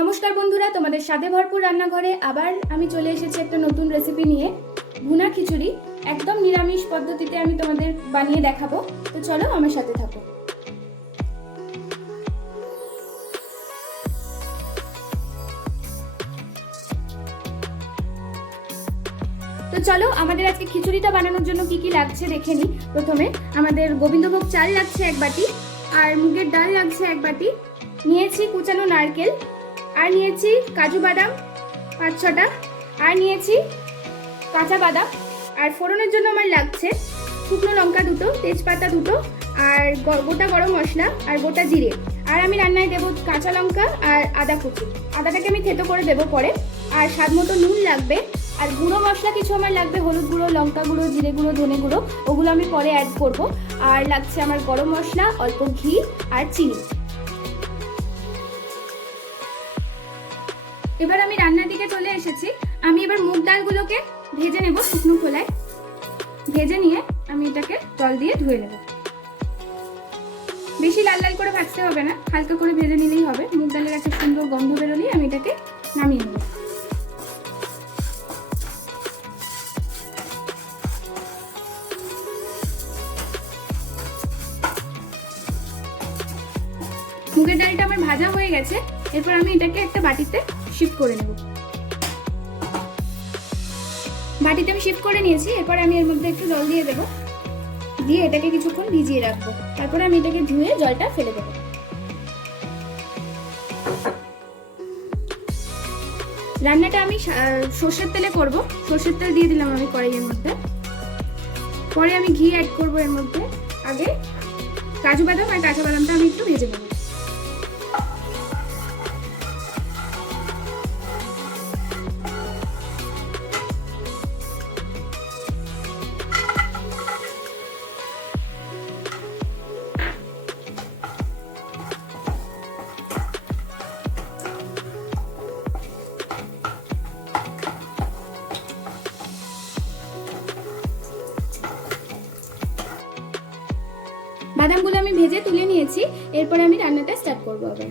নমস্কার বন্ধুরা, তোমাদের স্বাদে ভরপুর রান্নাঘরে আবার আমি চলে এসেছি একটা নতুন রেসিপি নিয়ে। ভুনা খিচুড়ি একদম নিরামিষ পদ্ধতিতে আমি তোমাদের বানিয়ে দেখাবো। তো চলো আমার সাথে থাকো। তো চলো আমাদের আজকে খিচুড়িটা বানানোর জন্য কি কি লাগছে দেখে নিই। প্রথমে আমাদের গোবিন্দভোগ চাল লাগছে 1 বাটি, আর মুগের ডাল লাগছে 1 বাটি, নিয়েছি কুচানো নারকেল, আর নিয়েছি কাজু বাদাম 5-6টা, আর নিয়েছি কাঁচা বাদাম। আর ফোড়নের জন্য আমার লাগছে শুকনো লঙ্কা 2টো, তেজপাতা 2টো, আর গোটা গরম মশলা আর গোটা জিরে। আর আমি রান্নায় দেবো কাঁচা লঙ্কা আর আদা কুচি। আদাটাকে আমি থেতো করে দেবো পরে। আর স্বাদ মতো নুন লাগবে। আর গুঁড়ো মশলা কিছু আমার লাগবে, হলুদ গুঁড়ো, লঙ্কা গুঁড়ো, জিরে গুঁড়ো, ধনে গুঁড়ো, ওগুলো আমি পরে অ্যাড করব। আর লাগছে আমার গরম মশলা, অল্প ঘি আর চিনি। এবার আমি রান্নার দিকে চলে এসেছি। আমি এবার মুগ ডালগুলোকে ভেজে নেব শুকনো খোলায়। ভেজে নিয়ে আমি এটাকে জল দিয়ে ধুয়ে নেব। বেশি লাল লাল করে ভাজতে হবে না, হালকা করে ভেজে নিলেই হবে। মুগ ডালের একটা সুন্দর গন্ধ বেরোলেই আমি এটাকে নামিয়ে নেব। মুগের ডালটা আমার ভাজা হয়ে গেছে। এরপর আমি এটাকে একটা বাটিতে শিফট করে নেব। বাটিতে আমি শিফট করে নিয়েছি। এরপর আমি এর মধ্যে একটু জল দিয়ে দেবো, দিয়ে এটাকে কিছুক্ষণ ভিজিয়ে রাখবো। তারপরে আমি এটাকে ধুয়ে জলটা ফেলে দেবো। রান্নাটা আমি সর্ষের তেলে করব। সর্ষের তেল দিয়ে দিলাম আমি কড়াইয়ের মধ্যে। পরে আমি ঘি অ্যাড করব এর মধ্যে। আগে কাজু বাদাম আর কাঁচা বাদামটা আমি একটু ভেজে নেব। বাদামগুলো আমি ভেজে তুলে নিয়েছি। এরপর আমি রান্নাটা স্টার্ট করব। আবার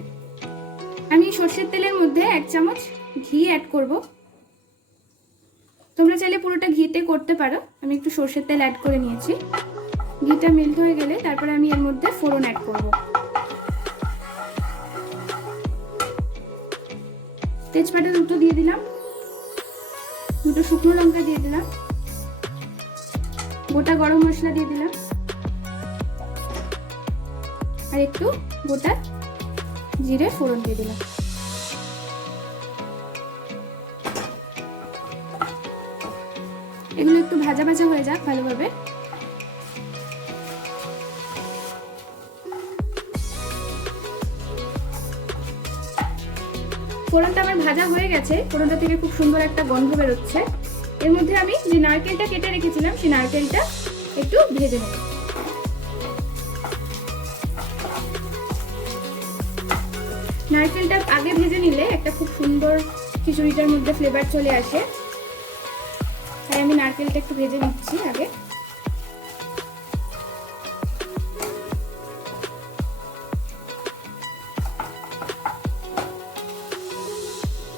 আমি সর্ষের তেলের মধ্যে 1 চামচ ঘি অ্যাড করব। তোমরা চাইলে পুরোটা ঘিতে করতে পারো। আমি একটু সর্ষের তেল অ্যাড করে নিয়েছি। ঘিটা মেল্ট হয়ে গেলে তারপরে আমি এর মধ্যে ফোড়ন অ্যাড করব। তেজপাতা 2টো দিয়ে দিলাম, 2টো শুকনো লঙ্কা দিয়ে দিলাম, গোটা গরম মশলা দিয়ে দিলাম, আর একটু গোটা জিরে ফোড়ন দিয়ে দিলাম। এগুলো একটু ভাজা ভাজা হয়ে যাক ভালোভাবে। ফোড়নটা আমার ভাজা হয়ে গেছে। ফোড়নটা থেকে খুব সুন্দর একটা গন্ধ বেরোচ্ছে। এর মধ্যে আমি যে নারকেলটা কেটে রেখেছিলাম সেই নারকেলটা একটু ভেজে নেব। নারকেলটা আগে ভেজে নিলে একটা খুব সুন্দর খিচুড়িটার মধ্যে ফ্লেভার চলে আসে। তাই আমি নারকেলটা একটু ভেজে নিচ্ছি আগে।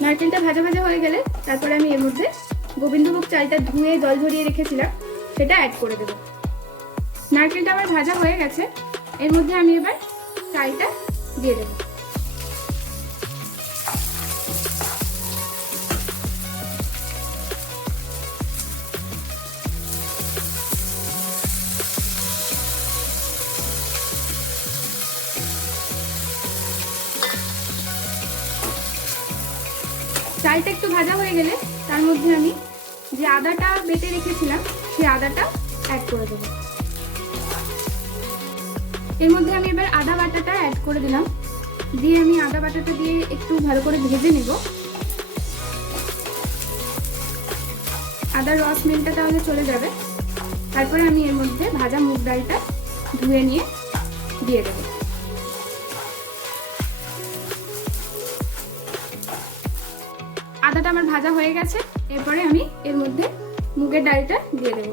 নারকেলটা ভাজা ভাজা হয়ে গেলে তারপরে আমি এর মধ্যে গোবিন্দভোগ চালটা ধুয়ে জল ঝরিয়ে রেখেছিলাম সেটা অ্যাড করে দেব। নারকেলটা আমার ভাজা হয়ে গেছে। এর মধ্যে আমি এবার চালটা দিয়ে দেব। চালটা একটু ভাজা হয়ে গেলে তার মধ্যে আমি যে আদাটা বেটে রেখেছিলাম সেই আদাটা অ্যাড করে দেব। এর মধ্যে আমি এবার আদা বাটাটা অ্যাড করে দিলাম। দিয়ে আমি আদা বাটাটা দিয়ে একটু ভালো করে ভেজে নেব। আদার রস স্মেলটা তাহলে চলে যাবে। তারপরে আমি এর মধ্যে ভাজা মুগ ডালটা ধুয়ে নিয়ে দিয়ে দেব। আদাটা আমার ভাজা হয়ে গেছে। এরপরে আমি এর মধ্যে মুগের ডালটা দিয়ে দেব।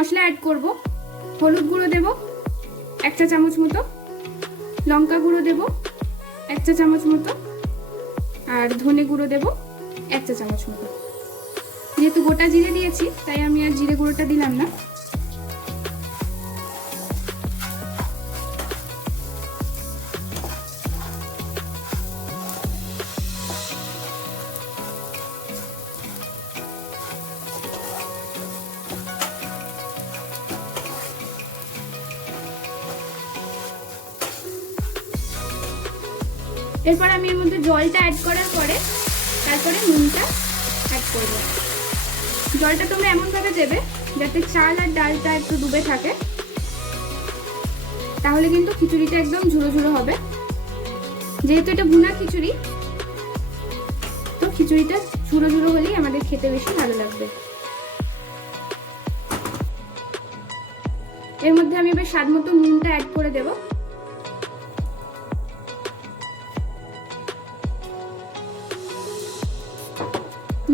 মশলা অ্যাড করব। হলুদ গুঁড়ো দেব 1 চা চামচ মতো, লঙ্কা গুঁড়ো দেব 1 চা চামচ মতো, আর ধনে গুঁড়ো দেব 1 চা চামচ মতো। যেহেতু গোটা জিরে দিয়েছি তাই আমি আর জিরে গুঁড়োটা দিলাম না। এরপর আমি এর মধ্যে জলটা অ্যাড করার পরে তারপরে নুনটা অ্যাড করব। জলটা তোমরা এমনভাবে দেবে যাতে চাল আর ডালটা একটু ডুবে থাকে, তাহলে কিন্তু খিচুড়িটা একদম ঝুড়ো ঝুড়ো হবে। যেহেতু এটা ভুনা খিচুড়ি, তো খিচুড়িটা ঝুড়ো ঝুড়ো হলেই আমাদের খেতে বেশি ভালো লাগবে। এর মধ্যে আমি এবার স্বাদ মতো নুনটা অ্যাড করে দেব।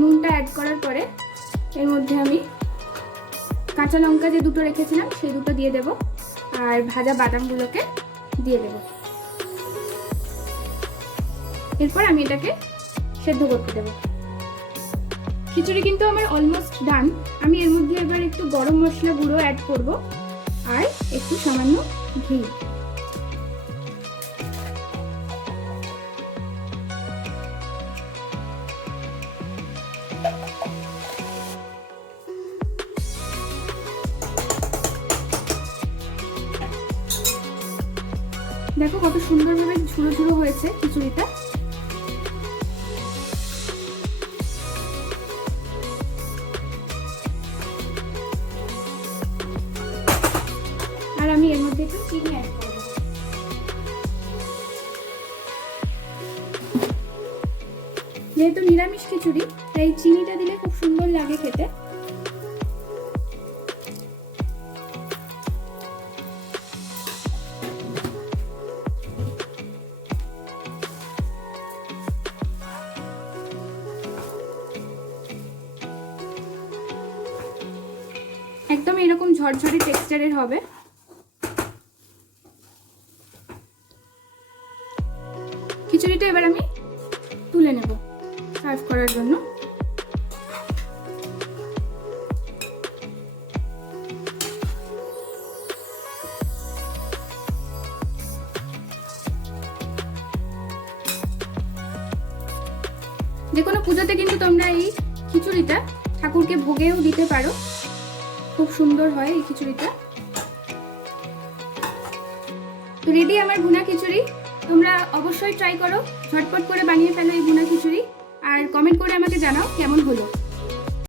নুনটা অ্যাড করার পরে এর মধ্যে আমি কাঁচা লঙ্কা যে দুটো রেখেছিলাম সেই দুটো দিয়ে দেব, আর ভাজা বাদামগুলোকে দিয়ে দেব। এরপর আমি এটাকে সেদ্ধ করতে দেব। খিচুড়ি কিন্তু আমার অলমোস্ট ডান। আমি এর মধ্যে এবার একটু গরম মশলা গুঁড়ো অ্যাড করব আর একটু সামান্য ঘি। দেখো কত সুন্দরভাবে ঝুড়ো ঝুড়ো হয়েছে খিচুড়িটা। আর আমি এর মধ্যে একটু চিনি অ্যাড করব। যেহেতু নিরামিষ খিচুড়ি তাই চিনিটা দিলে খুব সুন্দর লাগে খেতে। একদম এরকম ঝরঝরি টেক্সচারের হবে। খিচুড়িটা এবার আমি তুলে নেব সার্ভ করার জন্য। যে কোনো পুজোতে কিন্তু তোমরা এই খিচুড়িটা ঠাকুরকে ভোগেও দিতে পারো, খুব সুন্দর হয় এই খিচুড়িটা। তো রেডি আমার ভুনা খিচুড়ি। তোমরা অবশ্যই ট্রাই করো, ঝটপট করে বানিয়ে ফেলো এই ভুনা খিচুড়ি, আর কমেন্ট করে আমাকে জানাও কেমন হলো।